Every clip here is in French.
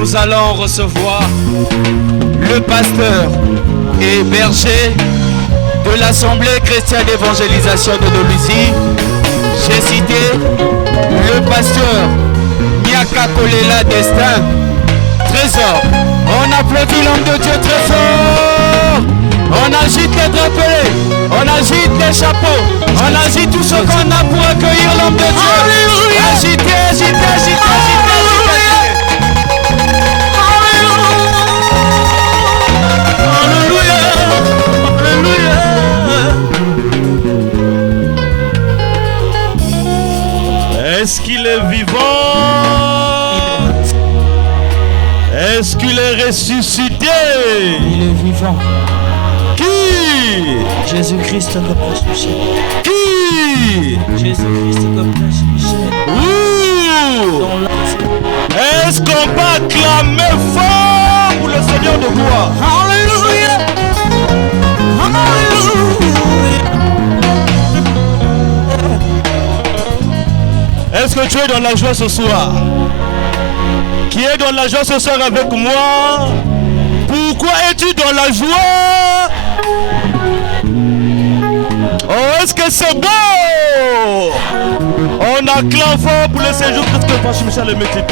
nous allons recevoir le pasteur et berger de l'Assemblée chrétienne d'évangélisation de Doluzi. J'ai cité le pasteur Miaka Kolela Destin Trésor. On applaudit l'homme de Dieu très fort. On agite les drapeaux, on agite les chapeaux, on agite tout ce qu'on a pour accueillir l'homme de Dieu. Alléluia. Agitez, agitez, agitez, agitez, Alléluia. Est-ce qu'il est vivant? Est-ce qu'il est ressuscité? Il est vivant. Qui? Jésus-Christ comme Prince Michel. Qui? Jésus-Christ comme Prince Michel. Ouh! Est-ce qu'on peut acclamer fort pour le Seigneur de gloire? Alléluia. Alléluia. Est-ce que tu es dans la joie ce soir? Qui est dans la joie ce soir avec moi? Pourquoi es-tu dans la joie? Oh, est-ce que c'est beau? On acclame fort pour le séjour parce que Prince Michel le métier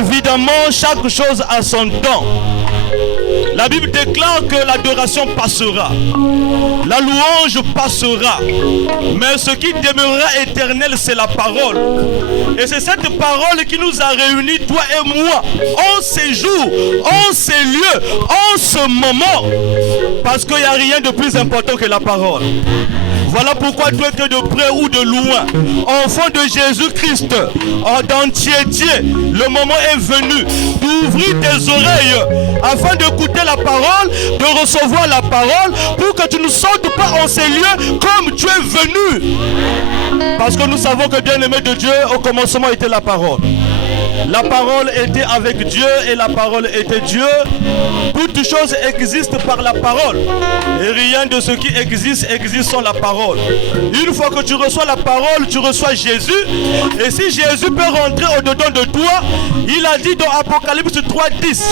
Évidemment, chaque chose a son temps. La Bible déclare que l'adoration passera, la louange passera, mais ce qui demeurera éternel, c'est la parole. Et c'est cette parole qui nous a réunis, toi et moi, en ces jours, en ces lieux, en ce moment, parce qu'il n'y a rien de plus important que la parole. Voilà pourquoi toi que de près ou de loin, enfant de Jésus-Christ, d'entier, le moment est venu d'ouvrir tes oreilles afin d'écouter la parole, de recevoir la parole, pour que tu ne sortes pas en ces lieux comme tu es venu. Parce que nous savons que bien-aimé de Dieu, au commencement était la parole. La parole était avec Dieu et la parole était Dieu. Toutes choses existent par la parole. Et rien de ce qui existe sans la parole. Une fois que tu reçois la parole, tu reçois Jésus. Et si Jésus peut rentrer au-dedans de toi, il a dit dans Apocalypse 3:10,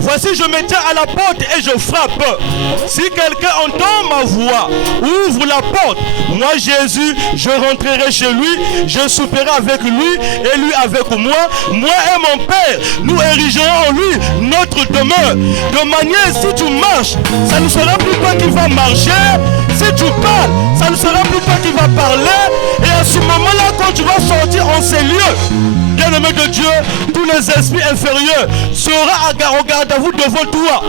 voici je me tiens à la porte et je frappe. Si quelqu'un entend ma voix, ouvre la porte. Moi Jésus, je rentrerai chez lui, je souperai avec lui et lui avec moi. Moi et mon Père, nous érigerons en lui notre demeure. De manière, si tu marches, ça ne sera plus toi qui va marcher. Si tu parles, ça ne sera plus toi qui va parler. Et à ce moment-là, quand tu vas sortir en ces lieux, bien-aimé de Dieu, tous les esprits inférieurs seront au garde à vous devant toi.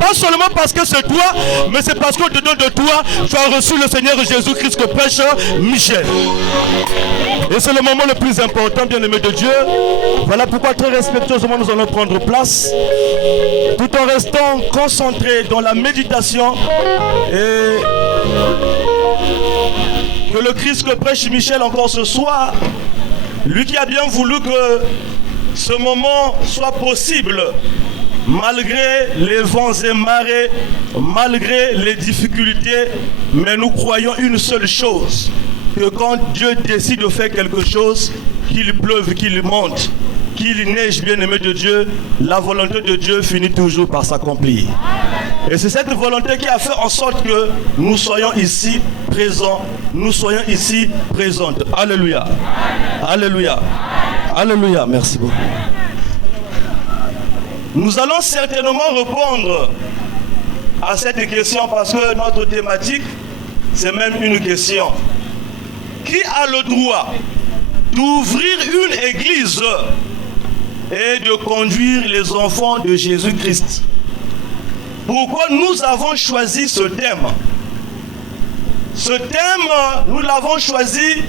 Pas seulement parce que c'est toi, mais c'est parce que dedans de toi, tu as reçu le Seigneur Jésus-Christ que prêche Michel. Et c'est le moment le plus important, bien-aimé de Dieu. Voilà pourquoi très respectueusement nous allons prendre place, tout en restant concentrés dans la méditation et que le Christ que prêche Michel encore ce soir, lui qui a bien voulu que ce moment soit possible, malgré les vents et marées, malgré les difficultés, mais nous croyons une seule chose, que quand Dieu décide de faire quelque chose, qu'il pleuve, qu'il monte, qu'il neige, bien-aimé de Dieu, la volonté de Dieu finit toujours par s'accomplir. Et c'est cette volonté qui a fait en sorte que nous soyons ici présents, nous soyons ici présentes. Alléluia. Alléluia. Alléluia. Merci beaucoup. Nous allons certainement répondre à cette question parce que notre thématique, c'est même une question. Qui a le droit d'ouvrir une église et de conduire les enfants de Jésus-Christ? Pourquoi nous avons choisi ce thème? Ce thème, nous l'avons choisi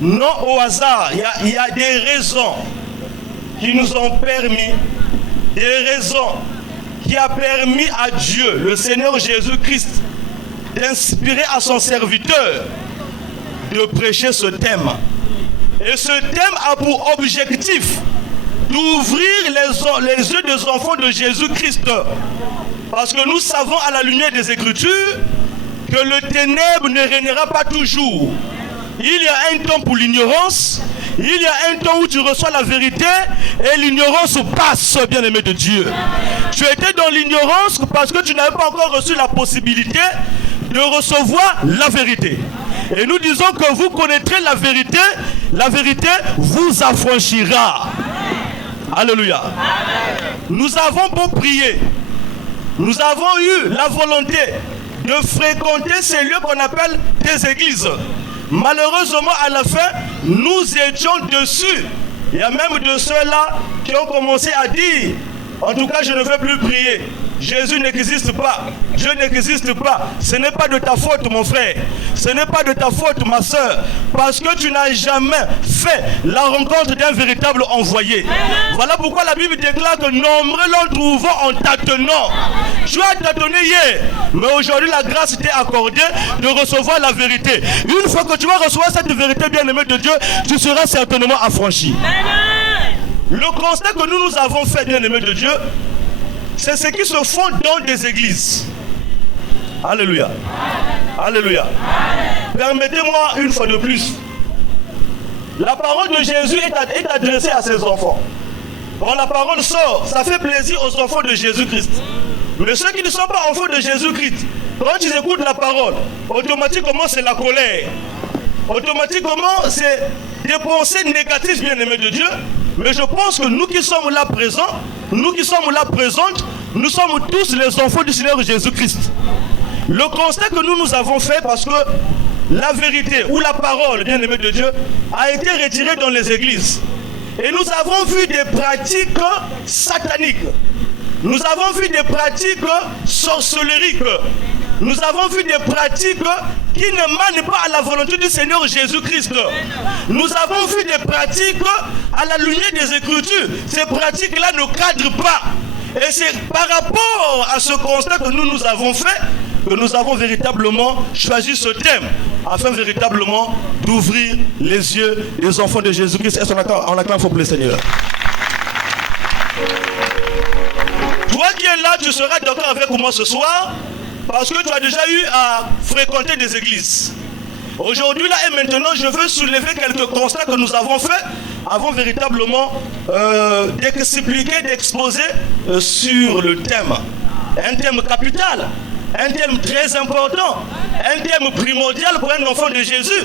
non au hasard. Il y a des raisons qui nous ont permis, des raisons qui a permis à Dieu, le Seigneur Jésus-Christ, d'inspirer à son serviteur de prêcher ce thème. Et ce thème a pour objectif d'ouvrir les yeux des enfants de Jésus-Christ. Parce que nous savons à la lumière des Écritures que le ténèbre ne régnera pas toujours. Il y a un temps pour l'ignorance. Il y a un temps où tu reçois la vérité et l'ignorance passe, bien-aimé de Dieu. Tu étais dans l'ignorance parce que tu n'avais pas encore reçu la possibilité de recevoir la vérité. Et nous disons que vous connaîtrez la vérité vous affranchira. Alléluia. Nous avons beau prier, nous avons eu la volonté de fréquenter ces lieux qu'on appelle des églises. Malheureusement, à la fin, nous étions dessus. Il y a même de ceux-là qui ont commencé à dire, en tout cas, je ne veux plus prier. Jésus n'existe pas. Dieu n'existe pas. Ce n'est pas de ta faute, mon frère. Ce n'est pas de ta faute, ma soeur. Parce que tu n'as jamais fait la rencontre d'un véritable envoyé. Voilà pourquoi la Bible déclare que nombreux l'ont trouvé en tâtonnant. Tu as tâtonné hier, mais aujourd'hui la grâce t'est accordée de recevoir la vérité. Une fois que tu vas recevoir cette vérité, bien-aimé de Dieu, tu seras certainement affranchi. Le constat que nous avons fait, bien-aimé de Dieu, c'est ce qui se font dans des églises. Alléluia. Alléluia. Permettez-moi une fois de plus. La parole de Jésus est adressée à ses enfants. Quand la parole sort, ça fait plaisir aux enfants de Jésus-Christ. Mais ceux qui ne sont pas enfants de Jésus-Christ, quand ils écoutent la parole, automatiquement c'est la colère. Automatiquement c'est des pensées négatives, bien-aimés de Dieu. Mais je pense que nous qui sommes là présents, nous qui sommes là présentes, nous sommes tous les enfants du Seigneur Jésus-Christ. Le constat que nous avons fait, parce que la vérité ou la parole, bien-aimé de Dieu, a été retirée dans les églises. Et nous avons vu des pratiques sataniques. Nous avons vu des pratiques sorcelleriques. Nous avons vu des pratiques qui ne manent pas à la volonté du Seigneur Jésus-Christ. Nous avons vu des pratiques à la lumière des Écritures. Ces pratiques-là ne cadrent pas. Et c'est par rapport à ce constat que nous avons fait que nous avons véritablement choisi ce thème afin véritablement d'ouvrir les yeux des enfants de Jésus-Christ. Est-ce qu'on acclame pour le Seigneur? Toi qui es là, tu seras d'accord avec moi ce soir parce que tu as déjà eu à fréquenter des églises. Aujourd'hui, là et maintenant, je veux soulever quelques constats que nous avons faits avant véritablement d'expliquer, d'exposer sur le thème. Un thème capital, un thème très important, un thème primordial pour un enfant de Jésus.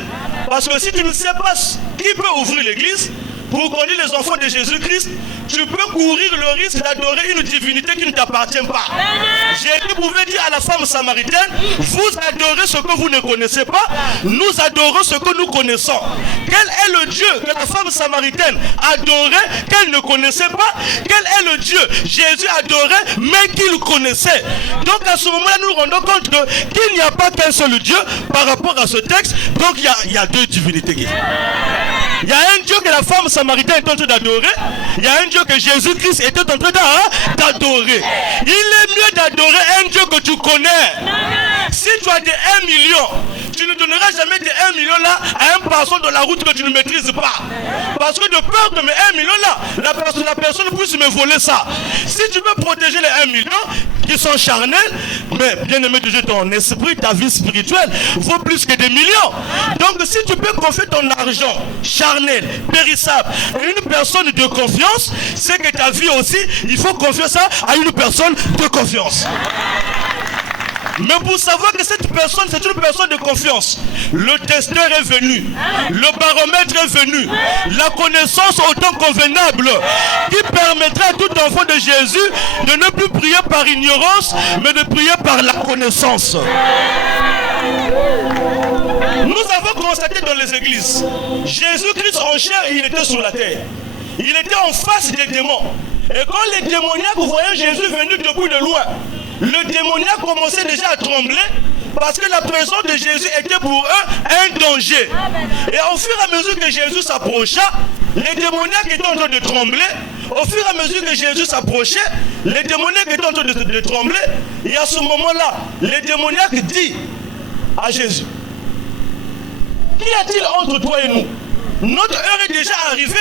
Parce que si tu ne sais pas qui peut ouvrir l'église, pour conduire les enfants de Jésus-Christ, tu peux courir le risque d'adorer une divinité qui ne t'appartient pas. Jésus pouvait dire à la femme samaritaine, vous adorez ce que vous ne connaissez pas, nous adorons ce que nous connaissons. Quel est le Dieu que la femme samaritaine adorait, qu'elle ne connaissait pas? Quel est le Dieu Jésus adorait, mais qu'il connaissait? Donc à ce moment-là, nous nous rendons compte qu'il n'y a pas qu'un seul Dieu par rapport à ce texte. Donc il y a deux divinités. Il y a un Dieu que la femme samaritaine est en train d'adorer. Il y a un Dieu que Jésus-Christ était en train d'adorer. Il est mieux d'adorer un Dieu que tu connais. Si tu as des 1 million, tu ne donneras jamais des 1 million là à un passant de la route que tu ne maîtrises pas. Parce que de peur que mes 1 million là, la personne puisse me voler ça. Si tu veux protéger les 1 million qui sont charnels, mais bien aimé de Dieu, ton esprit, ta vie spirituelle vaut plus que des millions. Donc si tu peux confier ton argent charnel, périssable à une personne de confiance, c'est que ta vie aussi, il faut confier ça à une personne de confiance. Mais pour savoir que cette personne, c'est une personne de confiance, le testeur est venu, le baromètre est venu, la connaissance autant convenable qui permettra à tout enfant de Jésus de ne plus prier par ignorance, mais de prier par la connaissance. Nous avons constaté dans les églises, Jésus-Christ en chair, il était sur la terre. Il était en face des démons. Et quand les démoniaques voyaient Jésus venu depuis de loin, le démoniaque commençait déjà à trembler parce que la présence de Jésus était pour eux un danger. Et au fur et à mesure que Jésus s'approcha, les démoniaques étaient en train de trembler. Au fur et à mesure que Jésus s'approchait, les démoniaques étaient en train de trembler. Et à ce moment-là, les démoniaques disent à Jésus, qu'y a-t-il entre toi et nous? Notre heure est déjà arrivée.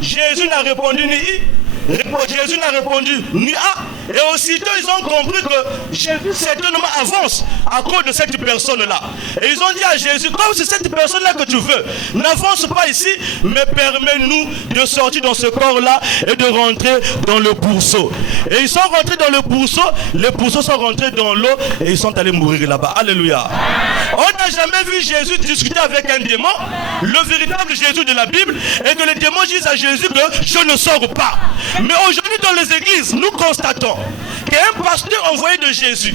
Jésus n'a répondu ni I. Jésus n'a répondu ni A. Et aussitôt, ils ont compris que Jésus certainement avance à cause de cette personne-là. Et ils ont dit à Jésus, comme c'est cette personne-là que tu veux, n'avance pas ici, mais permets-nous de sortir dans ce corps-là et de rentrer dans le pourceau. Et ils sont rentrés dans le pourceau, les pourceaux sont rentrés dans l'eau et ils sont allés mourir là-bas. Alléluia. On n'a jamais vu Jésus discuter avec un démon, le véritable Jésus de la Bible, et que les démons disent à Jésus que je ne sors pas. Mais aujourd'hui dans les églises, nous constatons qu'un pasteur envoyé de Jésus,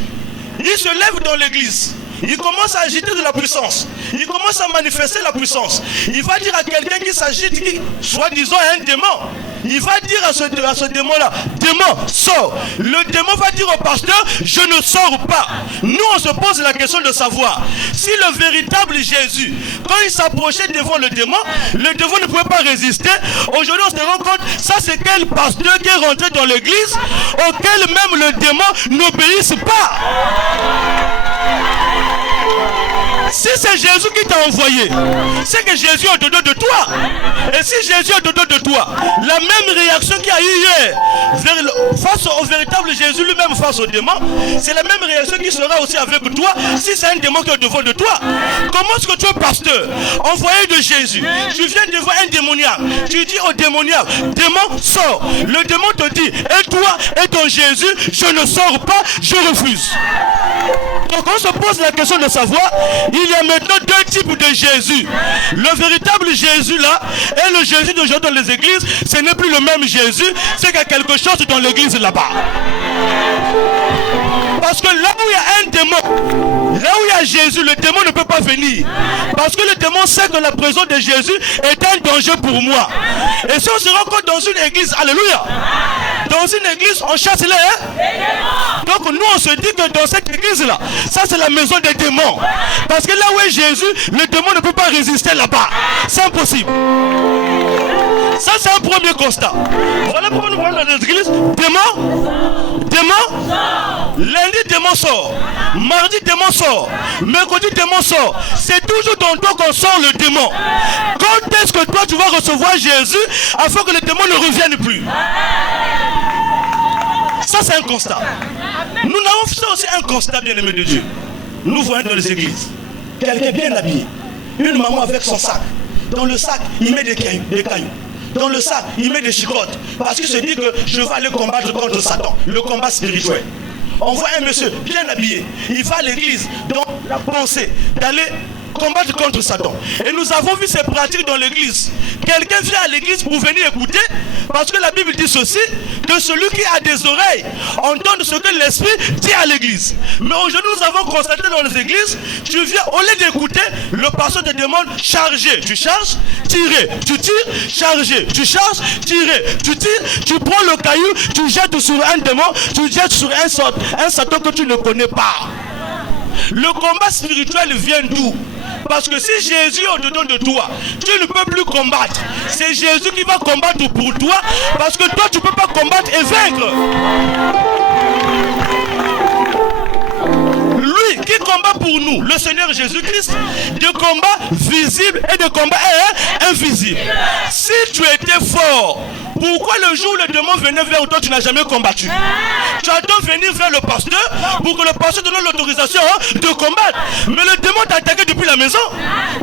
il se lève dans l'église. Il commence à agiter de la puissance. Il commence à manifester la puissance. Il va dire à quelqu'un qui s'agite, soi-disant un démon. Il va dire à ce démon-là, démon, sors. Le démon va dire au pasteur, je ne sors pas. Nous, on se pose la question de savoir si le véritable Jésus, quand il s'approchait devant le démon ne pouvait pas résister. Aujourd'hui, on se rend compte, ça c'est quel pasteur qui est rentré dans l'église, auquel même le démon n'obéisse pas. Si c'est Jésus qui t'a envoyé, c'est que Jésus est au-dedans de toi. Et si Jésus est au-dedans de toi, la même réaction qu'il y a eu hier face au véritable Jésus lui-même face au démon, c'est la même réaction qui sera aussi avec toi si c'est un démon qui est devant de toi. Comment est-ce que tu es pasteur, envoyé de Jésus, tu viens devant un démoniaque, tu dis au démoniaque, démon sors. Le démon te dit, et toi et ton Jésus, je ne sors pas, je refuse. Donc on se pose la question de savoir, il y a maintenant deux types de Jésus. Le véritable Jésus là et le Jésus d'aujourd'hui dans les églises, ce n'est plus le même Jésus, c'est qu'il y a quelque chose dans l'église là-bas. Parce que là où il y a un démon, là où il y a Jésus, le démon ne peut pas venir. Parce que le démon sait que la présence de Jésus est un danger pour moi. Et si on se rend compte dans une église, alléluia, dans une église, on chasse les démons. Donc nous on se dit que dans cette église-là, ça c'est la maison des démons. Parce que là où est Jésus, le démon ne peut pas résister là-bas. C'est impossible. Ça c'est un premier constat. Voilà pourquoi nous voyons dans les églises, démon, lundi démon sort, mardi démon sort, mercredi démon sort. C'est toujours dans toi qu'on sort le démon. Quand est-ce que toi tu vas recevoir Jésus afin que le démon ne revienne plus? Ça c'est un constat. Nous avons fait aussi un constat, bien-aimé de Dieu. Nous voyons dans les églises quelqu'un bien habillé, une maman avec son sac. Dans le sac, il met des cailloux. Dans le sac, il met des chicottes. Parce qu'il se dit que je vais aller combattre contre Satan. Le combat spirituel. On voit un monsieur bien habillé. Il va à l'église dans la pensée d'aller combattre contre Satan. Et nous avons vu ces pratiques dans l'église. Quelqu'un vient à l'église pour venir écouter, parce que la Bible dit ceci, que celui qui a des oreilles entende ce que l'esprit dit à l'église. Mais aujourd'hui nous avons constaté dans les églises, tu viens, au lieu d'écouter, le pasteur te demande charger, tu charges, tirer, tu tires, charger, tu charges, tirer, tu tires, tu prends le caillou, tu jettes sur un démon, tu jettes sur un Satan que tu ne connais pas. Le combat spirituel vient d'où? Parce que si Jésus est au-dedans de toi, tu ne peux plus combattre. C'est Jésus qui va combattre pour toi, parce que toi tu ne peux pas combattre et vaincre. Lui qui combat pour nous, le Seigneur Jésus-Christ, de combat visible et de combat invisible. Si tu étais fort, pourquoi le jour où le démon venait vers toi, tu n'as jamais combattu? Tu attends venir vers le pasteur pour que le pasteur te donne l'autorisation de combattre. Mais le démon t'a attaqué depuis la maison.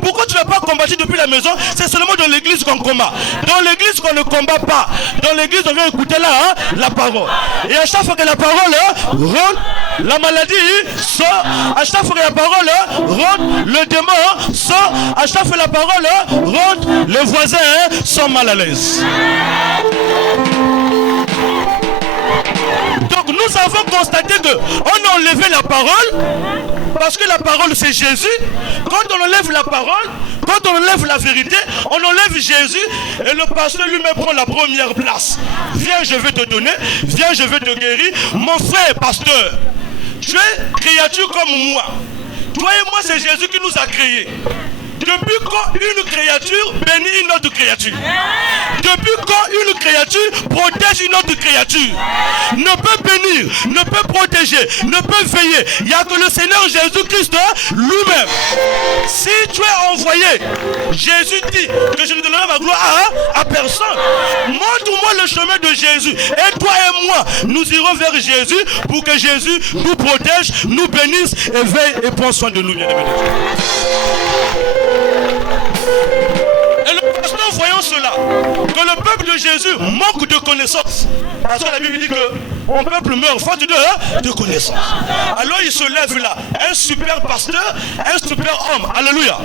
Pourquoi tu n'as pas combattu depuis la maison? C'est seulement dans l'église qu'on combat. Dans l'église qu'on ne combat pas. Dans l'église on vient écouter la parole. Et à chaque fois que la parole rentre, la maladie sort. À chaque fois que la parole rentre, le démon sort. À chaque fois que la parole rentre, les voisins sont mal à l'aise. Donc nous avons constaté que on a enlevé la parole, parce que la parole c'est Jésus. Quand on enlève la parole, quand on enlève la vérité, on enlève Jésus, et le pasteur lui-même prend la première place. Viens, je vais te donner, viens, je vais te guérir. Mon frère pasteur, tu es créature comme moi. Toi et moi, c'est Jésus qui nous a créés. Depuis quand une créature bénit une autre créature? Depuis quand une créature protège une autre créature? Ne peut bénir, ne peut protéger, ne peut veiller. Il n'y a que le Seigneur Jésus-Christ lui-même. Si tu es envoyé, Jésus dit que je ne donnerai ma gloire à personne. Montre-moi le chemin de Jésus. Et toi et moi, nous irons vers Jésus pour que Jésus nous protège, nous bénisse et veille et prend soin de nous, bien-aimés. Et le pasteur, voyant cela, que le peuple de Jésus manque de connaissances, parce que la Bible dit que mon peuple meurt faute de connaissances. Alors il se lève là, un super pasteur, un super homme, alléluia.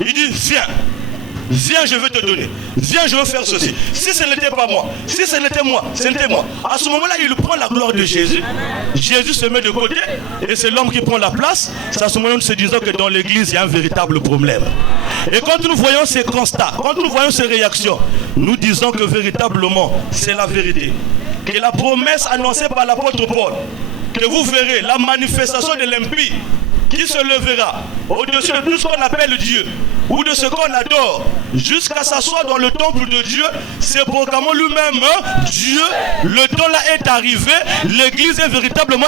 Il dit, viens, je vais te donner. Viens, je veux faire ceci. Si ce n'était pas moi, si ce n'était moi, ce n'était moi. À ce moment-là, il prend la gloire de Jésus. Jésus se met de côté et c'est l'homme qui prend la place. C'est à ce moment-là que nous se disons que dans l'église, il y a un véritable problème. Et quand nous voyons ces constats, quand nous voyons ces réactions, nous disons que véritablement, c'est la vérité. Que la promesse annoncée par l'apôtre Paul, que vous verrez la manifestation de l'impie qui se lèvera au-dessus de tout ce qu'on appelle Dieu ou de ce qu'on adore jusqu'à s'asseoir dans le temple de Dieu, c'est proclamant lui-même Dieu. Le temps là est arrivé, l'église est véritablement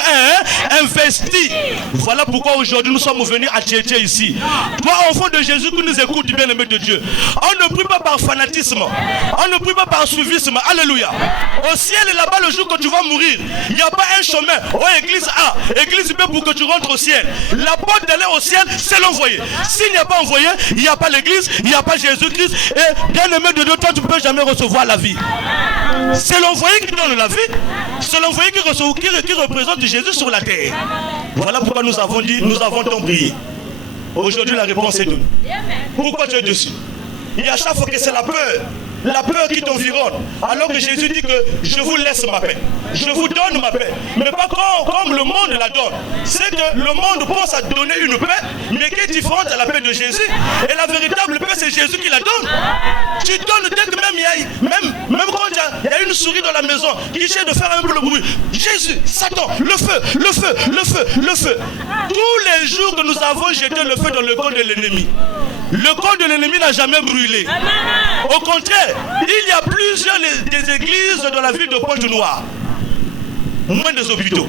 investie. Voilà pourquoi aujourd'hui nous sommes venus à Tchétché ici. Toi enfant de Jésus qui nous écoute, bien-aimé de Dieu, on ne prie pas par fanatisme, on ne prie pas par suivisme, alléluia. Au ciel et là-bas le jour que tu vas mourir, il n'y a pas un chemin, église A, église B pour que tu rentres au ciel. La porte d'aller au ciel, c'est l'envoyé. S'il n'y a pas envoyé, il n'y a pas l'église, il n'y a pas Jésus-Christ. Et bien aimé de Dieu, toi tu ne peux jamais recevoir la vie. C'est l'envoyé qui donne la vie. C'est l'envoyé qui représente Jésus sur la terre. Voilà pourquoi nous avons dit, nous avons tant prié. Aujourd'hui la réponse est donnée. Pourquoi tu es dessus? Il y a chaque fois que c'est la peur qui t'environne. Alors que Jésus dit que je vous laisse ma paix. Je vous donne ma paix. Mais pas comme le monde la donne. C'est que le monde pense à donner une paix, mais qui est différente de la paix de Jésus. Et la véritable paix, c'est Jésus qui la donne. Tu donnes dès que même quand il y a une souris dans la maison qui essaie de faire un peu le bruit. Jésus, Satan, le feu, le feu, le feu, le feu. Tous les jours que nous avons jeté le feu dans le camp de l'ennemi, le camp de l'ennemi n'a jamais brûlé. Au contraire, il y a plusieurs des églises dans la ville de Pointe-Noire. Moins des hôpitaux,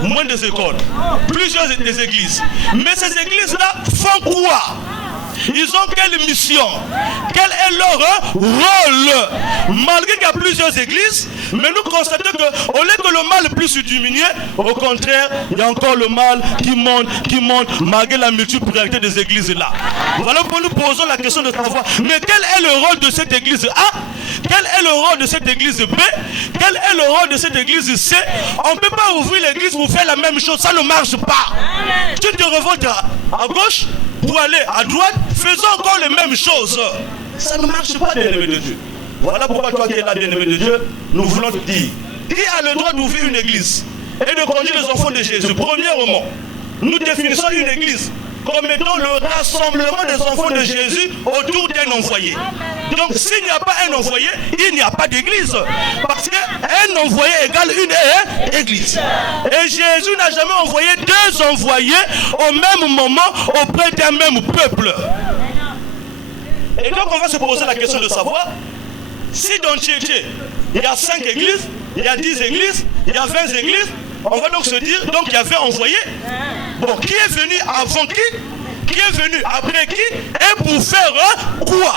moins des écoles, plusieurs des églises. Mais ces églises-là font quoi? Ils ont quelle mission? Quel est leur rôle? Malgré qu'il y a plusieurs églises, mais nous constatons qu'au lieu que le mal puisse diminuer, au contraire, il y a encore le mal qui monte, malgré la multiplicité des églises là. Voilà pourquoi nous posons la question de savoir, mais quel est le rôle de cette église A? Quel est le rôle de cette église B? Quel est le rôle de cette église C? On ne peut pas ouvrir l'église pour faire la même chose, ça ne marche pas. Tu te revoltes à gauche pour aller à droite, faisons encore les mêmes choses. Ça ne marche pas, bien-aimé de Dieu. Voilà pourquoi toi qui es là, bien-aimé de Dieu, nous voulons te dire, qui a le droit d'ouvrir une église et de conduire les enfants de Jésus? Premièrement, nous définissons une église comme étant le rassemblement des enfants de Jésus autour d'un envoyé. Donc s'il n'y a pas un envoyé, il n'y a pas d'église. Parce qu'un envoyé égale une église. Et Jésus n'a jamais envoyé deux envoyés au même moment auprès d'un même peuple. Et donc on va se poser la question de savoir, si dans Tchétché, il y a 5 églises, il y a 10 églises, il y a 20 églises, on va donc se dire, donc il y avait envoyé. Bon, qui est venu avant qui est venu après qui, et pour faire quoi?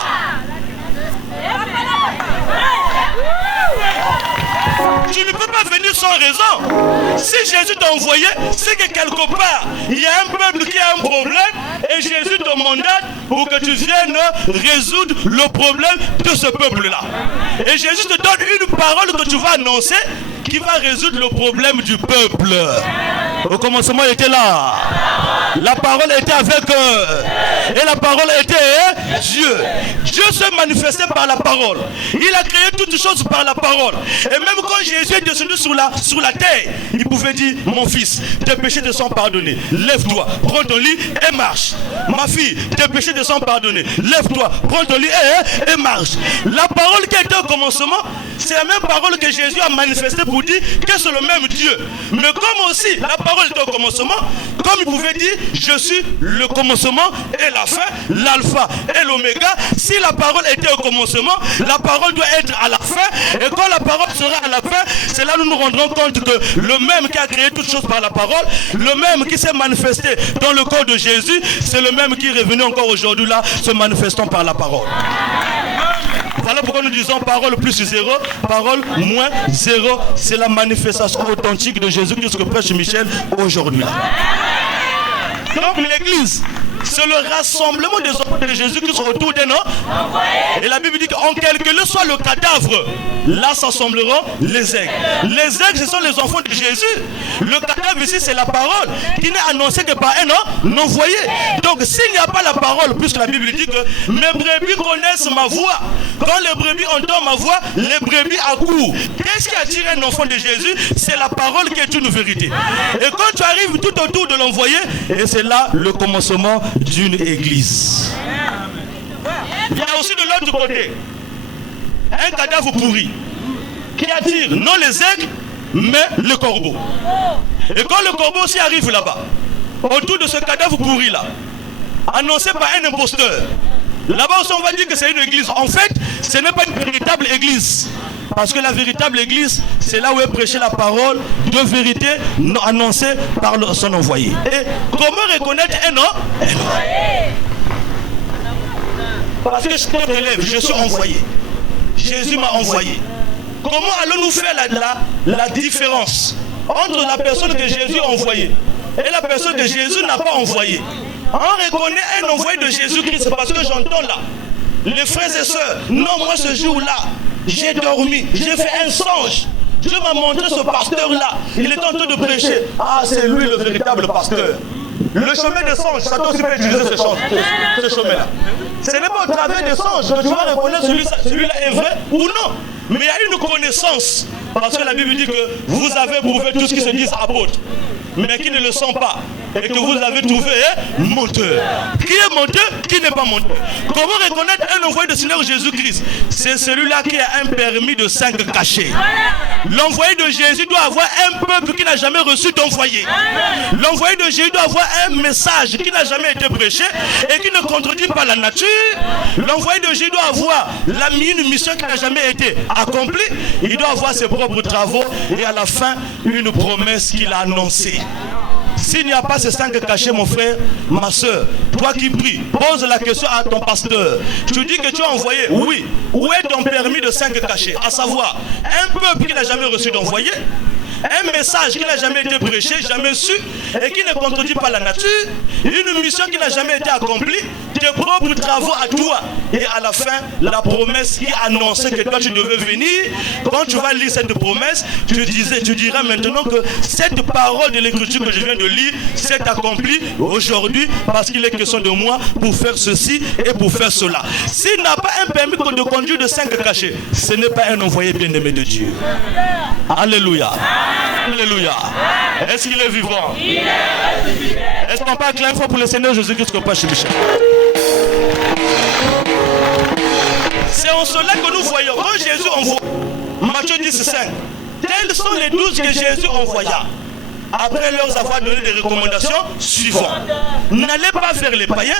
Tu ne peux pas venir sans raison. Si Jésus t'a envoyé, c'est que quelque part, il y a un peuple qui a un problème et Jésus te mandate pour que tu viennes résoudre le problème de ce peuple-là. Et Jésus te donne une parole que tu vas annoncer qui va résoudre le problème du peuple. Au commencement, il était là. La parole était avec eux. Et la parole était Dieu. Dieu se manifestait par la parole. Il a créé toutes choses par la parole. Et même quand Jésus est descendu sur la terre, il pouvait dire, mon fils, tes péchés te sont pardonnés. Lève-toi, prends ton lit et marche. Ma fille, tes péchés te sont pardonnés. Lève-toi, prends ton lit et marche. La parole qui était au commencement, c'est la même parole que Jésus a manifestée pour dire que c'est le même Dieu. Mais comme aussi la parole était au commencement, comme il pouvait dire, je suis le commencement et la fin, l'alpha et l'oméga. Si la parole était au commencement, la parole doit être à la fin. Et quand la parole sera à la fin, c'est là où nous nous rendrons compte que le même qui a créé toutes choses par la parole, le même qui s'est manifesté dans le corps de Jésus, c'est le même qui est revenu encore aujourd'hui là, se manifestant par la parole. Voilà pourquoi nous disons parole plus 0, parole moins 0. C'est la manifestation authentique de Jésus-Christ que prêche Michel aujourd'hui. Donc l'église, c'est le rassemblement des enfants de Jésus-Christ autour d'un homme. Et la Bible dit qu'en quel que soit le cadavre, là s'assembleront les aigles. Les aigles, ce sont les enfants de Jésus. Le cadavre ici, c'est la parole qui n'est annoncée que par un homme envoyé. Donc s'il n'y a pas la parole, puisque la Bible dit que mes brebis connaissent ma voix. Quand les brebis entendent ma voix, les brebis accourent. Qu'est-ce qui attire un enfant de Jésus? C'est la parole qui est une vérité. Et quand tu arrives tout autour de l'envoyé, et c'est là le commencement d'une église. Il y a aussi de l'autre côté un cadavre pourri qui attire non les aigles mais le corbeau. Et quand le corbeau aussi arrive là-bas, autour de ce cadavre pourri là, annoncé par un imposteur, là-bas aussi on va dire que c'est une église. En fait, ce n'est pas une véritable église. Parce que la véritable église, c'est là où est prêchée la parole de vérité annoncée par son envoyé. Et comment reconnaître un homme? Parce que je suis élève, je suis envoyé. Jésus m'a envoyé. Comment allons-nous faire la différence entre la personne que Jésus a envoyée et la personne que Jésus n'a pas envoyée? On reconnaît un envoyé de Jésus-Christ parce que j'entends là, les frères et sœurs, non, moi ce jour-là, j'ai dormi, j'ai fait un songe. Dieu m'a montré ce pasteur-là. Il est en train de prêcher. Ah, c'est lui le véritable pasteur. Le chemin des songes, ça doit aussi peut utiliser ce chemin-là. Ce n'est pas au travers des songes que tu vas reconnaître celui-là est vrai ou non. Mais il y a une connaissance. Parce que la Bible dit que vous avez prouvé tout ce qui se dit apôtres, mais qui ne le sont pas. Et que vous avez trouvé menteur. Qui est menteur, qui n'est pas menteur. Comment reconnaître un envoyé de Seigneur Jésus-Christ? C'est celui-là qui a un permis de 5 cachets. L'envoyé de Jésus doit avoir un peuple qui n'a jamais reçu d'envoyé. L'envoyé de Jésus doit avoir un message qui n'a jamais été prêché et qui ne contredit pas la nature. L'envoyé de Jésus doit avoir une mission qui n'a jamais été accomplie. Il doit avoir ses propres travaux et à la fin, une promesse qu'il a annoncée. S'il n'y a pas ces 5 cachets, mon frère, ma soeur, toi qui pries, pose la question à ton pasteur. Tu dis que tu as envoyé, oui. Où est ton permis de 5 cachets? À savoir, un peuple qui n'a jamais reçu d'envoyé, un message qui n'a jamais été prêché, jamais su, et qui ne contredit pas la nature, une mission qui n'a jamais été accomplie, tes propres travaux à toi, et à la fin, la promesse qui annonçait que toi tu devais venir. Quand tu vas lire cette promesse, tu diras maintenant que cette parole de l'écriture que je viens de lire s'est accomplie aujourd'hui parce qu'il est question de moi pour faire ceci et pour faire cela. S'il n'a pas un permis de conduire de 5 cachets, ce n'est pas un envoyé bien-aimé de Dieu. Alléluia. Alléluia. Est-ce qu'il est vivant? Est-ce qu'on peut acclamer une fois pour le Seigneur Jésus-Christ qu'on passe chez Michel? C'est en cela que nous voyons. Quand Jésus envoie, Matthieu 10,5, tels sont les 12 que Jésus envoya. Après leur avoir donné des recommandations suivantes. N'allez pas vers les païens,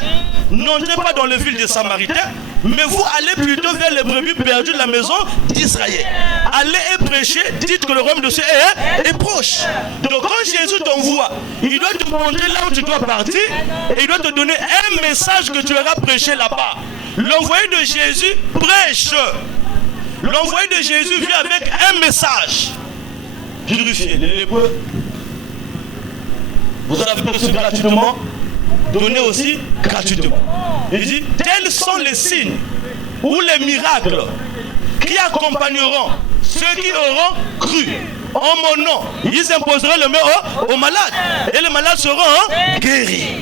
n'entrez pas dans les villes des Samaritains, mais vous allez plutôt vers les brebis perdues de la maison d'Israël. Allez et prêchez, dites que le royaume de Dieu est proche. Donc quand Jésus t'envoie, il doit te montrer là où tu dois partir et il doit te donner un message que tu auras prêché là-bas. L'envoyé de Jésus prêche. L'envoyé de Jésus vient avec un message. Purifiez les lépreux. Vous en avez reçu gratuitement, donné aussi gratuitement. Il dit, tels sont les signes ou les miracles qui accompagneront ceux qui auront cru. En mon nom, ils imposeront le main aux malades et les malades seront guéris.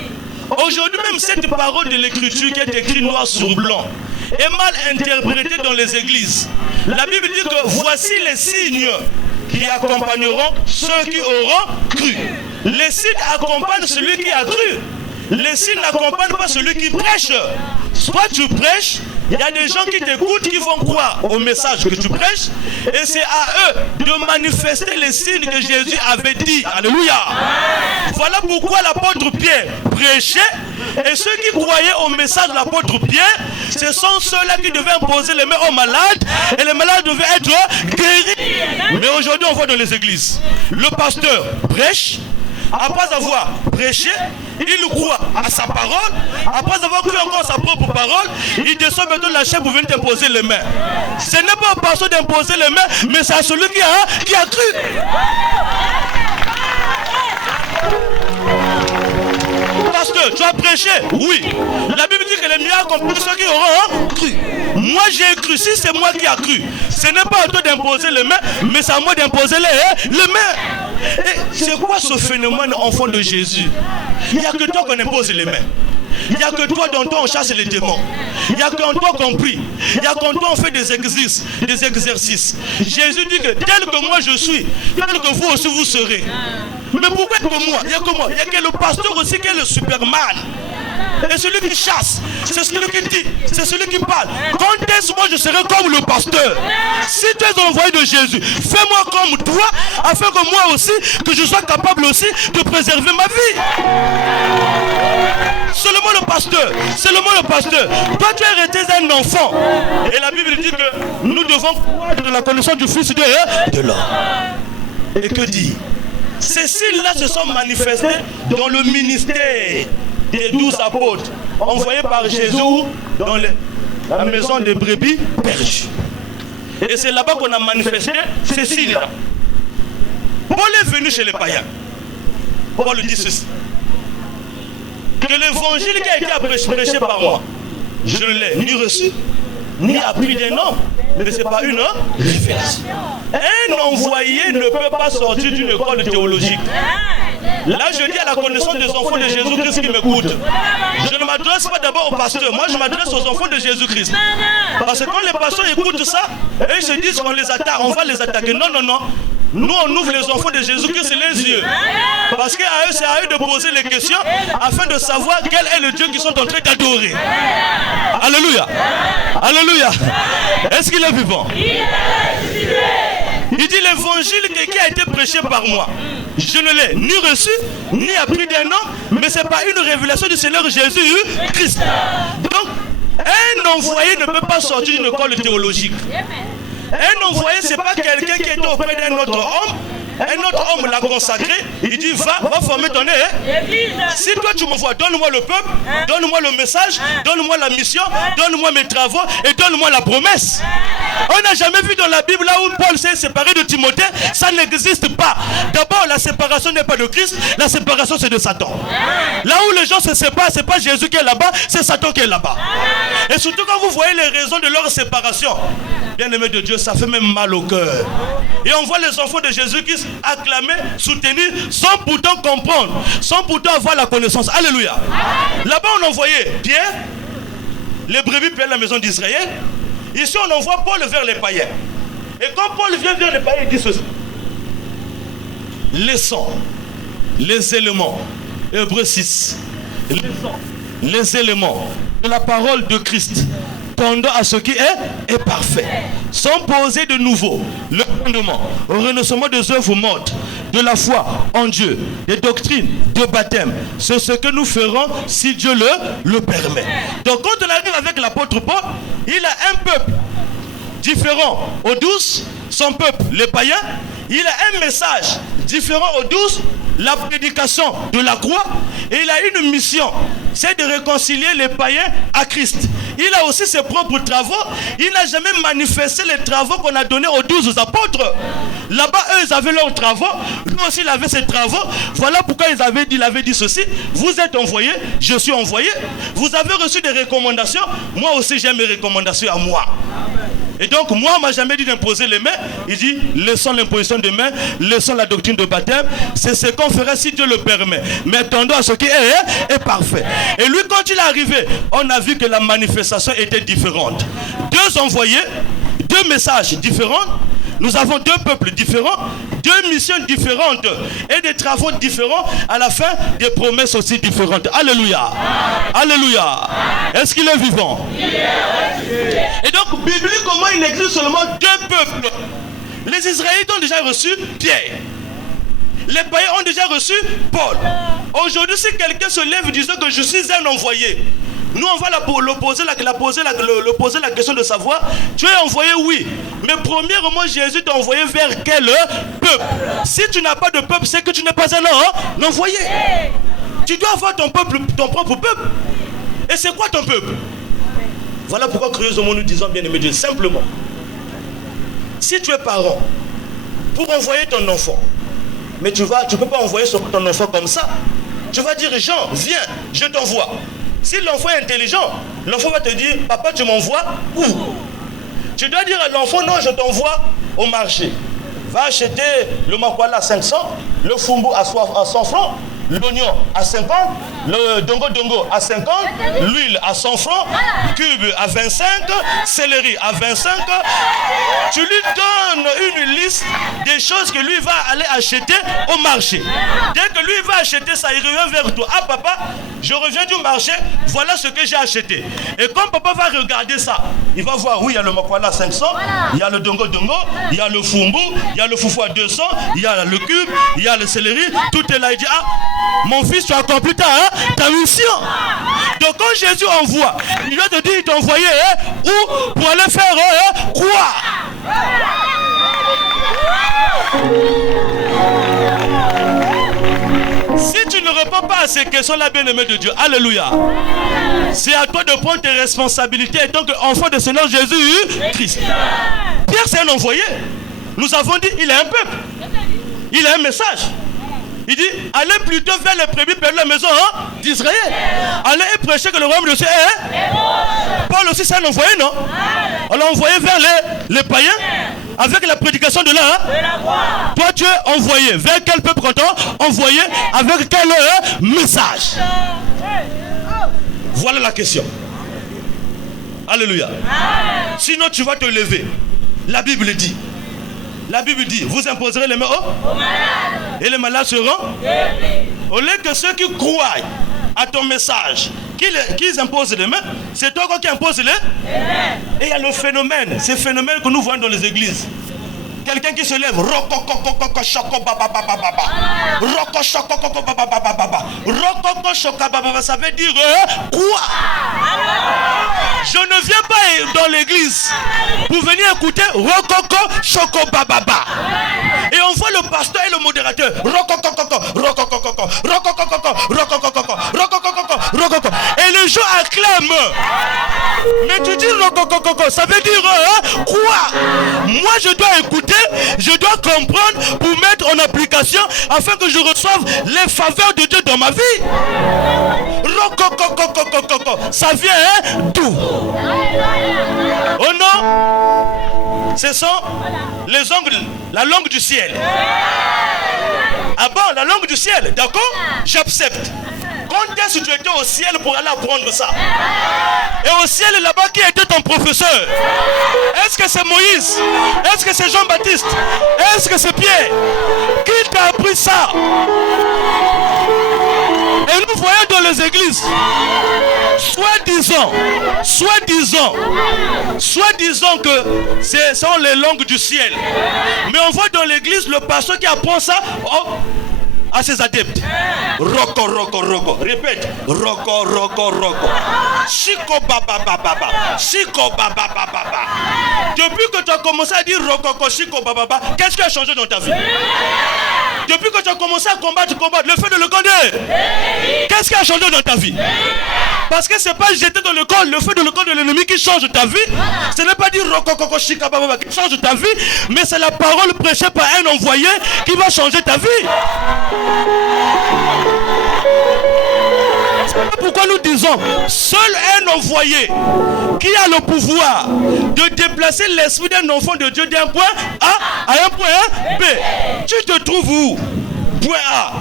Aujourd'hui même, cette parole de l'écriture qui est écrite noir sur blanc est mal interprétée dans les églises. La Bible dit que voici les signes qui accompagneront ceux qui auront cru. Les signes accompagnent celui qui a cru. Les signes n'accompagnent pas celui qui prêche. Soit tu prêches, Il y a des gens qui t'écoutent qui vont croire au message que tu prêches et c'est à eux de manifester les signes que Jésus avait dit. Alléluia. Voilà pourquoi l'apôtre Pierre prêchait et ceux qui croyaient au message de l'apôtre Pierre, ce sont ceux-là qui devaient imposer les mains aux malades et les malades devaient être guéris. Mais aujourd'hui on voit dans les églises, le pasteur prêche. Après avoir prêché, il croit à sa parole. Après avoir cru encore à sa propre parole, il descend maintenant de la chaise pour venir t'imposer les mains. Ce n'est pas au pasteur d'imposer les mains, mais c'est à celui qui a cru. Pasteur, tu as prêché? Oui. La Bible dit que les miracles ont plus ceux qui auront cru. Moi j'ai cru. Si c'est moi qui a cru, ce n'est pas à toi d'imposer les mains, mais c'est à moi d'imposer les mains. Et c'est quoi ce phénomène enfant de Jésus? Il n'y a que toi qu'on impose les mains. Il n'y a que toi dont on chasse les démons. Il n'y a qu'en toi qu'on prie. Il n'y a qu'en toi on fait des exercices. Jésus dit que tel que moi je suis, tel que vous aussi vous serez. Mais pourquoi que moi? Il n'y a que moi. Il n'y a que le pasteur aussi qui est le Superman. Et celui qui chasse, c'est celui qui dit, c'est celui qui parle. Quand est-ce que moi je serai comme le pasteur? Si tu es envoyé de Jésus, fais-moi comme toi, afin que moi aussi, que je sois capable aussi de préserver ma vie. Seulement le pasteur, seulement le pasteur. Toi tu es resté un enfant. Et la Bible dit que nous devons croire de la connaissance du Fils de l'homme. Et que dit? Ces signes-là se sont manifestés dans le ministère des 12 apôtres envoyés par Jésus dans la maison des brebis perdues. Et c'est là-bas qu'on a manifesté ces signes-là. Paul est venu chez les païens. Paul dit ceci: que l'évangile qui a été prêché par moi, je ne l'ai ni reçu, ni appris d'un homme, mais ce n'est pas une révélation. Un envoyé ne peut pas sortir d'une école théologique. Là, je dis à la connaissance des enfants de Jésus-Christ qui m'écoutent. Je ne m'adresse pas d'abord aux pasteurs. Moi, je m'adresse aux enfants de Jésus-Christ. Parce que quand les pasteurs écoutent ça, ils se disent qu'on les attaque, on va les attaquer. Non, non, non. Nous, on ouvre les enfants de Jésus-Christ les yeux. Parce qu'à eux, c'est à eux de poser les questions afin de savoir quel est le Dieu qu'ils sont en train d'adorer. Alléluia. Alléluia. Est-ce qu'il est vivant? Il dit l'évangile qui a été prêché par moi, je ne l'ai ni reçu, ni appris d'un homme, mais ce n'est pas une révélation du Seigneur Jésus-Christ. Donc, un envoyé ne peut pas sortir d'une école théologique. Un envoyé, ce n'est pas quelqu'un qui est auprès d'un autre homme. Un autre homme l'a consacré, il dit va former ton nez. Si toi tu me vois, donne-moi le peuple, donne-moi le message, donne-moi la mission, donne-moi mes travaux et donne-moi la promesse. On n'a jamais vu dans la Bible là où Paul s'est séparé de Timothée, ça n'existe pas. D'abord la séparation n'est pas de Christ, la séparation c'est de Satan. Là où les gens se séparent, c'est pas Jésus qui est là-bas, c'est Satan qui est là-bas. Et surtout quand vous voyez les raisons de leur séparation, bien-aimé de Dieu, ça fait même mal au cœur. Et on voit les enfants de Jésus-Christ acclamer, soutenir, sans pourtant comprendre, sans pourtant avoir la connaissance. Alléluia. Là-bas on envoyait Pierre, les brebis paient la maison d'Israël. Ici on envoie Paul vers les païens. Et quand Paul vient vers les païens, il dit ceci: laissons les éléments, Hébreux 6, laissons les éléments de la parole de Christ tendant à ce qui est parfait, sans poser de nouveau le fondement, au renoncement des œuvres mortes, de la foi en Dieu, des doctrines de baptême. C'est ce que nous ferons si Dieu le permet. Donc quand on arrive avec l'apôtre Paul, il a un peuple différent aux 12, son peuple, les païens. Il a un message différent aux 12, la prédication de la croix. Et il a une mission, c'est de réconcilier les païens à Christ. Il a aussi ses propres travaux. Il n'a jamais manifesté les travaux qu'on a donnés aux 12 apôtres. Là-bas, eux, ils avaient leurs travaux. Lui aussi, il avait ses travaux. Voilà pourquoi il avait dit ceci: vous êtes envoyés, je suis envoyé. Vous avez reçu des recommandations. Moi aussi, j'ai mes recommandations à moi. Et donc, moi, on ne m'a jamais dit d'imposer les mains. Il dit, laissons l'imposition des mains, laissons la doctrine de baptême. C'est ce qu'on fera si Dieu le permet. Mais attendons à ce qui est parfait. Et lui, quand il est arrivé, on a vu que la manifestation était différente. Deux envoyés, deux messages différents. Nous avons deux peuples différents, deux missions différentes et des travaux différents, à la fin, des promesses aussi différentes. Alléluia. Alléluia. Est-ce qu'il est vivant? Et donc, bibliquement, il existe seulement deux peuples. Les Israélites ont déjà reçu Pierre. Les païens ont déjà reçu Paul. Aujourd'hui, si quelqu'un se lève disant que je suis un envoyé, nous on va poser la question de savoir, tu es envoyé, oui. Mais premièrement, Jésus t'a envoyé vers quel peuple? Si tu n'as pas de peuple, c'est que tu n'es pas un envoyé. Tu dois avoir ton peuple, ton propre peuple. Et c'est quoi ton peuple? Voilà pourquoi curieusement nous disons, bien aimé Dieu, simplement, si tu es parent, pour envoyer ton enfant, mais tu ne peux pas envoyer ton enfant comme ça. Tu vas dire, Jean, viens, je t'envoie. Si l'enfant est intelligent, l'enfant va te dire, papa, tu m'envoies où? Tu dois dire à l'enfant, non, je t'envoie au marché. Va acheter le makwala à 500, le fumbu à 100 francs, l'oignon à 50, le dongo à 50, l'huile à 100 francs, cube à 25, céleri à 25. Tu lui donnes une liste des choses que lui va aller acheter au marché. Dès que lui va acheter ça, il revient vers toi. Ah papa, je reviens du marché, voilà ce que j'ai acheté. Et quand papa va regarder ça, il va voir, oui, il y a le makwala à 500, il y a le dongo, il y a le fumbu, il y a le foufou à 200, il y a le cube, il y a le céleri, tout est là. Il dit, ah, mon fils, tu as accompli ta mission. Donc quand Jésus envoie, il doit te dire, il t'a envoyé où pour aller faire quoi? Si tu ne réponds pas à ces questions-là, bien-aimé de Dieu, alléluia, c'est à toi de prendre tes responsabilités en tant qu'enfant de Seigneur Jésus-Christ. Pierre, c'est un envoyé. Nous avons dit, il a un peuple. Il a un message. Il dit, allez plutôt vers les prébis perdues de la maison d'Israël. Allez et prêcher que le royaume de Dieu est. Paul aussi, c'est un envoyé, non? On l'a envoyé vers les païens avec la prédication de la croix. Toi, tu es envoyé. Vers quel peuple content? Envoyé avec quel message? Voilà la question. Alléluia. Sinon, tu vas te lever. La Bible dit. La Bible dit, vous imposerez les mains aux malades. Et les malades seront guéris. Au lieu que ceux qui croient à ton message, qu'ils imposent les mains, c'est toi qui imposes les mains. Et il y a le phénomène, ces phénomènes que nous voyons dans les églises. Quelqu'un qui se lève, rokokokoko shoko baba baba baba. Roko shoko koko baba baba baba. Rokoko shoka baba, ça veut dire quoi? Je ne viens pas dans l'église pour venir écouter rokoko shoko baba baba. Et on voit le pasteur et le modérateur. Rokokokoko, rokokokoko, rokokokoko, rokokokoko, rokokokoko, rokoko. Et les gens acclament. Mais tu dis rokokokoko, ça veut dire quoi? Moi je dois écouter. Je dois comprendre pour mettre en application afin que je reçoive les faveurs de Dieu dans ma vie. Ça vient d'où? Oh non, ce sont les ongles, la langue du ciel. Ah bon, la langue du ciel, d'accord? J'accepte. Quand est-ce que tu étais au ciel pour aller apprendre ça? Et au ciel là-bas, qui était ton professeur? Est-ce que c'est Moïse? Est-ce que c'est Jean-Baptiste? Est-ce que c'est Pierre? Qui t'a appris ça? Et nous voyons dans les églises, soi-disant que ce sont les langues du ciel. Mais on voit dans l'église le pasteur qui apprend ça à ses adeptes. Roko, roko, roko. Répète. Roko, roko, roko. Shiko baba baba baba. Shiko baba baba baba. Depuis que tu as commencé à dire roko, shiko baba baba, qu'est-ce qui a changé dans ta vie? Depuis que tu as commencé à combattre, le fait de le connaître, qu'est-ce qui a changé dans ta vie? Parce que c'est pas jeter dans le corps, le feu de le corps de l'ennemi qui change ta vie. Ce n'est pas dire rokokoko shika baba qui change ta vie, mais c'est la parole prêchée par un envoyé qui va changer ta vie. C'est pourquoi nous disons, seul un envoyé qui a le pouvoir de déplacer l'esprit d'un enfant de Dieu d'un point A à un point B. Tu te trouves où? Point A.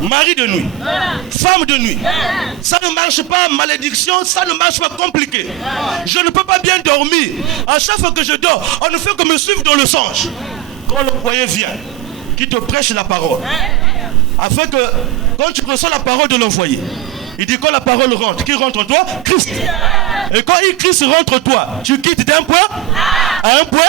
Mari de nuit, femme de nuit, ça ne marche pas, malédiction, ça ne marche pas, compliqué. Je ne peux pas bien dormir. À chaque fois que je dors, on ne fait que me suivre dans le songe. Quand le foyer vient, qui te prêche la parole. Afin que quand tu reçois la parole de l'envoyé, il dit quand la parole rentre, qui rentre en toi? Christ. Et quand Christ rentre en toi, tu quittes d'un point à un point.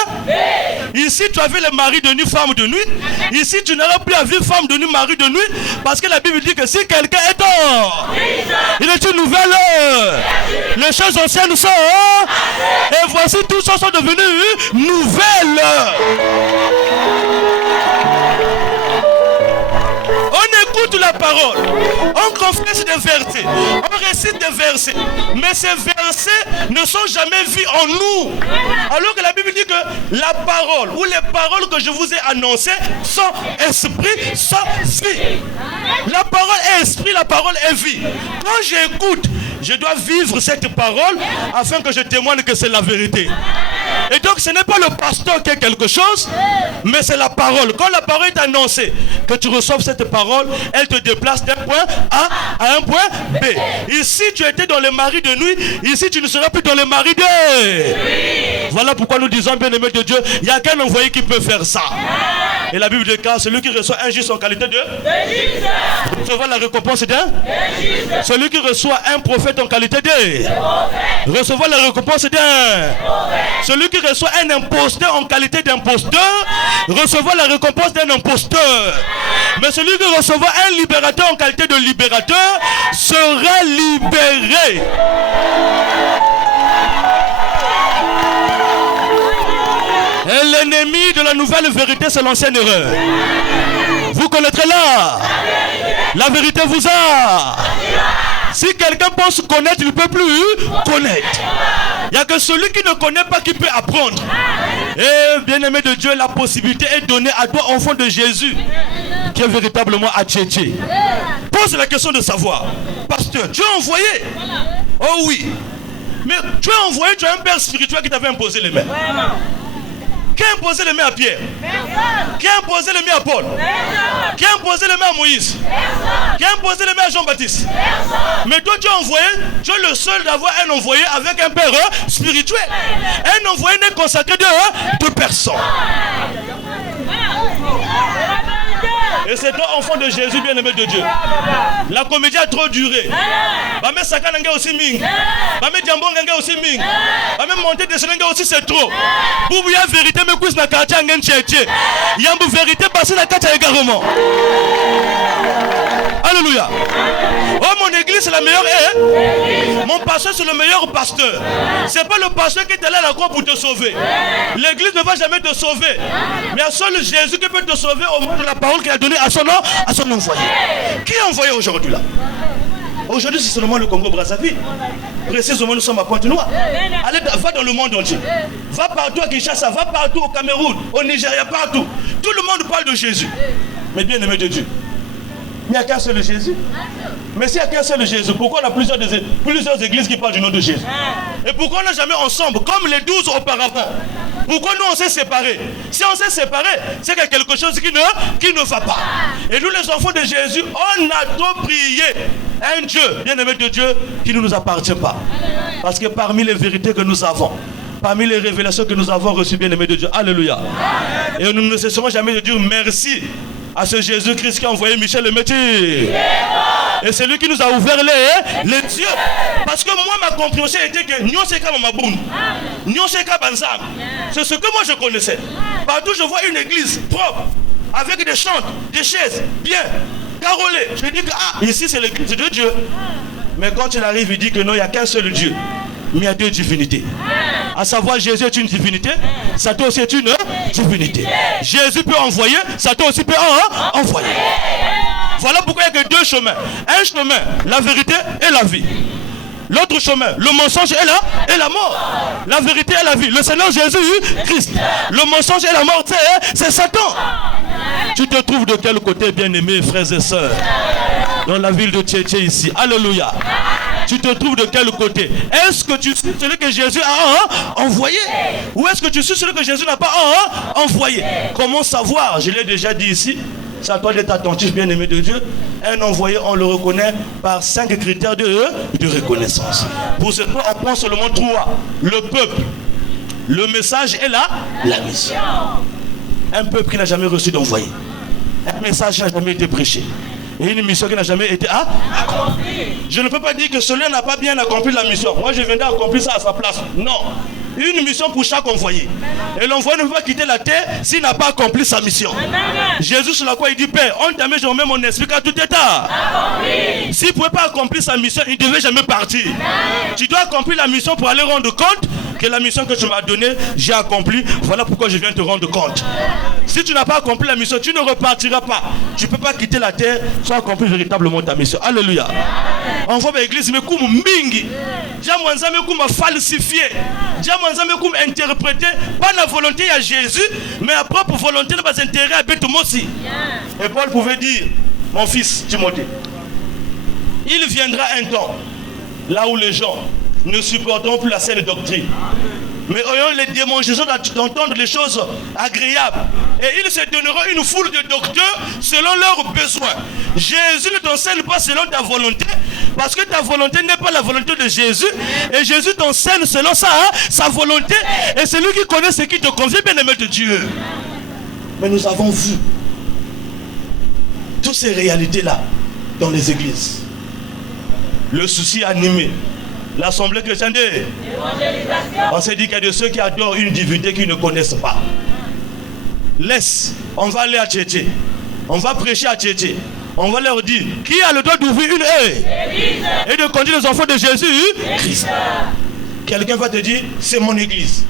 Ici tu as vu les maris de nuit, femmes de nuit. Ici tu n'auras plus à vivre femme de nuit, mari de nuit. Parce que la Bible dit que si quelqu'un est hors, il est une nouvelle. Les choses anciennes sont. Et voici toutes choses sont devenues nouvelles. On écoute la parole, on confesse des versets, on récite des versets, mais ces versets ne sont jamais vus en nous. Alors que la Bible dit que la parole ou les paroles que je vous ai annoncées sont esprit, sont vie. La parole est esprit, la parole est vie. Quand j'écoute, je dois vivre cette parole afin que je témoigne que c'est la vérité. Et donc ce n'est pas le pasteur qui est quelque chose, mais c'est la parole. Quand la parole est annoncée, que tu reçoives cette parole, elle te déplace d'un point A à un point B. Ici tu étais dans les maris de nuit, ici tu ne seras plus dans les maris de nuit. Voilà pourquoi nous disons, bien aimé de Dieu, il n'y a qu'un envoyé qui peut faire ça. Et la Bible déclare, celui qui reçoit un juste en qualité de recevoir la récompense d'un. Celui qui reçoit un prophète en qualité de recevoir la récompense d'un. Celui qui reçoit un imposteur en qualité d'imposteur recevoir la récompense d'un imposteur. Mais celui qui recevra un libérateur en qualité de libérateur sera libéré. Et l'ennemi de la nouvelle vérité, c'est l'ancienne erreur. Vous connaîtrez là. La vérité vous a. Si quelqu'un pense connaître, il ne peut plus connaître. Il n'y a que celui qui ne connaît pas qui peut apprendre. Et bien aimé de Dieu, la possibilité est donnée à toi, enfant de Jésus, qui est véritablement à Tchétché. Pose la question de savoir, pasteur, tu es envoyé? Oh oui. Mais tu es envoyé, tu as un père spirituel qui t'avait imposé les mains. Qui a imposé les mains à Pierre? Personne. Qui a imposé les mains à Paul? Personne. Qui a imposé les mains à Moïse? Personne. Qui a imposé les mains à Jean-Baptiste? Personne. Mais toi tu es envoyé, tu es le seul d'avoir un envoyé avec un père spirituel. Un envoyé n'est consacré de personne. Et c'est toi, enfant de Jésus, bien-aimé de Dieu. La comédie a trop duré. Bamé Sakananga aussi ming. Bamé Diambonganga aussi ming. Bamé monter descendre aussi c'est trop. Boubouya vérité me couche na quartier ngen tchétché. Yambu vérité passer na quartier également. Alléluia. Oh, mon église c'est la meilleure. Mon pasteur c'est le meilleur pasteur. C'est pas le pasteur qui est allé à la croix pour te sauver. L'église ne va jamais te sauver. Mais il y a seul Jésus qui peut te sauver au moment de la parole qu'il a donnée à son nom, à son envoyé. Qui est envoyé aujourd'hui là? Aujourd'hui c'est seulement le Congo-Brazzaville. Précisément nous sommes à Pointe-Noire. Allez, va dans le monde entier. Va partout à Kinshasa, va partout au Cameroun, au Nigeria, partout. Tout le monde parle de Jésus. Mais bien aimé de Dieu, il n'y a qu'un seul Jésus. Mais s'il n'y a qu'un seul Jésus, pourquoi on a plusieurs églises qui parlent du nom de Jésus? Et pourquoi on n'est jamais ensemble comme les 12 auparavant? Pourquoi nous on s'est séparés? Si on s'est séparés, c'est qu'il y a quelque chose qui ne va pas. Et nous les enfants de Jésus, on a trop prié un Dieu, bien aimé de Dieu, qui ne nous appartient pas. Parce que parmi les vérités que nous avons, parmi les révélations que nous avons reçues, bien aimé de Dieu, alléluia. Et nous ne cesserons jamais de dire merci à ce Jésus-Christ qui a envoyé Michel le métier. Et c'est lui qui nous a ouvert les yeux. Parce que moi, ma compréhension était que c'est ce que moi je connaissais. Partout je vois une église propre, avec des chants, des chaises, bien, carolées. Je dis que ici c'est l'église de Dieu. Mais quand il arrive, il dit que non, il n'y a qu'un seul Dieu. Mais il y a deux divinités. À savoir, Jésus est une divinité, Satan aussi est une divinité. Jésus peut envoyer, Satan aussi peut envoyer. Voilà pourquoi il n'y a que deux chemins. Un chemin, la vérité et la vie. L'autre chemin, le mensonge et la mort. La vérité et la vie. Le Seigneur Jésus-Christ. Le mensonge et la mort, c'est Satan. Tu te trouves de quel côté, bien-aimés frères et sœurs? Dans la ville de Tchétché ici. Alléluia. Tu te trouves de quel côté? Est-ce que tu suis celui que Jésus a envoyé? Ou est-ce que tu suis celui que Jésus n'a pas envoyé? Comment savoir? Je l'ai déjà dit ici. C'est à toi d'être attentif, bien-aimé de Dieu. Un envoyé, on le reconnaît par 5 critères de reconnaissance. Pour ce point, on prend seulement 3. Le peuple, le message et la mission. Un peuple qui n'a jamais reçu d'envoyé. un message n'a jamais été prêché. Et une mission qui n'a jamais été accomplie. Je ne peux pas dire que celui-là n'a pas bien accompli la mission. Moi, je viendrai accomplir ça à sa place. Non. Une mission pour chaque envoyé. Et l'envoyé ne peut pas quitter la terre s'il n'a pas accompli sa mission. Jésus sur la croix, il dit, Père, on t'a mis, je remets mon esprit car tout est tard. S'il ne pouvait pas accomplir sa mission, il ne devait jamais partir. Tu dois accomplir la mission pour aller rendre compte que la mission que tu m'as donnée, j'ai accompli. Voilà pourquoi je viens te rendre compte. Si tu n'as pas accompli la mission, tu ne repartiras pas. Tu ne peux pas quitter la terre sans accomplir véritablement ta mission. Alléluia. On voit l'église, mais comme mingi. Diamouanza, mais comme falsifié. Diamouanza, mais comme interprété. Pas la volonté à Jésus, mais à propre volonté de mes intérêts à Bethléem aussi. Et Paul pouvait dire, mon fils Timothée, il viendra un temps là où les gens ne supporteront plus la saine doctrine, mais ayant les démonstrations d'entendre les choses agréables. Et ils se donneront une foule de docteurs selon leurs besoins. Jésus ne t'enseigne pas selon ta volonté, parce que ta volonté n'est pas la volonté de Jésus. Et Jésus t'enseigne selon sa volonté. Et c'est lui qui connaît ce qui te convient, bien-aimé de Dieu. Mais nous avons vu toutes ces réalités-là dans les églises. Le souci animé. L'assemblée chrétienne de l'évangélisation. On s'est dit qu'il y a de ceux qui adorent une divinité qu'ils ne connaissent pas. Laisse, on va aller à Tchétché. On va prêcher à Tchétché. On va leur dire, qui a le droit d'ouvrir une haie et de conduire les enfants de Jésus Christ. Quelqu'un va te dire, c'est mon église.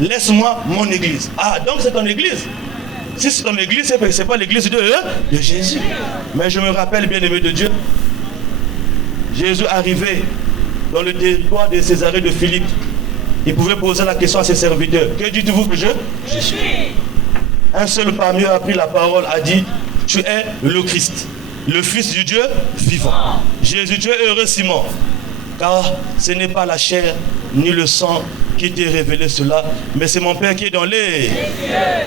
Laisse-moi mon église. Ah, donc c'est ton église. Si c'est ton église, c'est pas l'église de Jésus. Mais je me rappelle, bien aimé de Dieu, Jésus arrivait dans le territoire de Césarée de Philippe. Il pouvait poser la question à ses serviteurs. Que dites-vous que je suis? Un seul parmi eux a pris la parole, a dit, tu es le Christ, le Fils du Dieu vivant. Jésus, tu es heureux, Simon, car ce n'est pas la chair ni le sang qui t'a révélé cela, mais c'est mon Père qui est dans les cieux.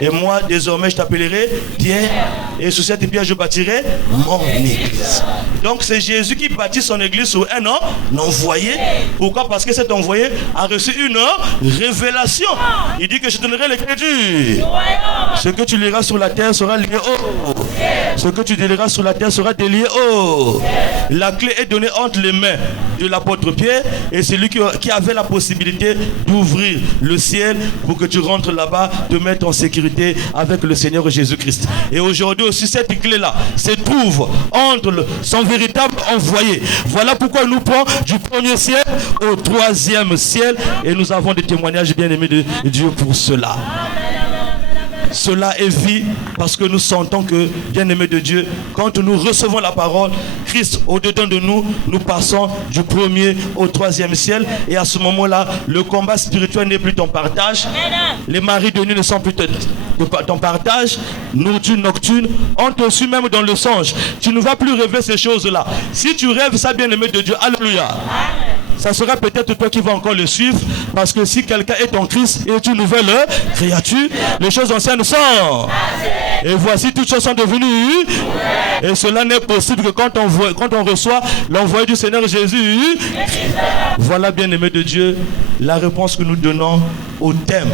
Et moi, désormais, je t'appellerai Pierre, et sur cette pierre, je bâtirai mon église. Donc, c'est Jésus qui bâtit son église sur un envoyé. Pourquoi? Parce que cet envoyé a reçu une révélation. Il dit que je te donnerai les clés du. Ce que tu liras sur la terre sera lié au. Ce que tu délieras sur la terre sera délié au. La clé est donnée entre les mains de l'apôtre Pierre, et c'est lui qui avait la possibilité d'ouvrir le ciel pour que tu rentres là-bas, te mettre en sécurité avec le Seigneur Jésus-Christ. Et aujourd'hui aussi, cette clé-là se trouve entre son véritable envoyé. Voilà pourquoi nous prenons du premier ciel au troisième ciel, et nous avons des témoignages bien aimés de Dieu pour cela. Cela est vie parce que nous sentons que, bien aimé de Dieu, quand nous recevons la parole, Christ au-dedans de nous, nous passons du premier au troisième ciel. Et à ce moment-là, le combat spirituel n'est plus ton partage. Les maris de nuit ne sont plus ton partage. Nourriture nocturne, on te suit même dans le songe. Tu ne vas plus rêver ces choses-là. Si tu rêves ça, bien aimé de Dieu, alléluia, ça sera peut-être toi qui vas encore le suivre, parce que si quelqu'un est en Christ et est une nouvelle créature, les choses anciennes sont. Et voici, toutes choses sont devenues. Et cela n'est possible que quand on reçoit l'envoyé du Seigneur Jésus. Voilà, bien aimé de Dieu, la réponse que nous donnons au thème.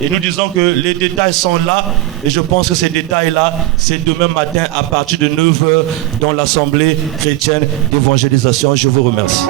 Et nous disons que les détails sont là, et je pense que ces détails-là, c'est demain matin à partir de 9h dans l'Assemblée chrétienne d'évangélisation. Je vous remercie.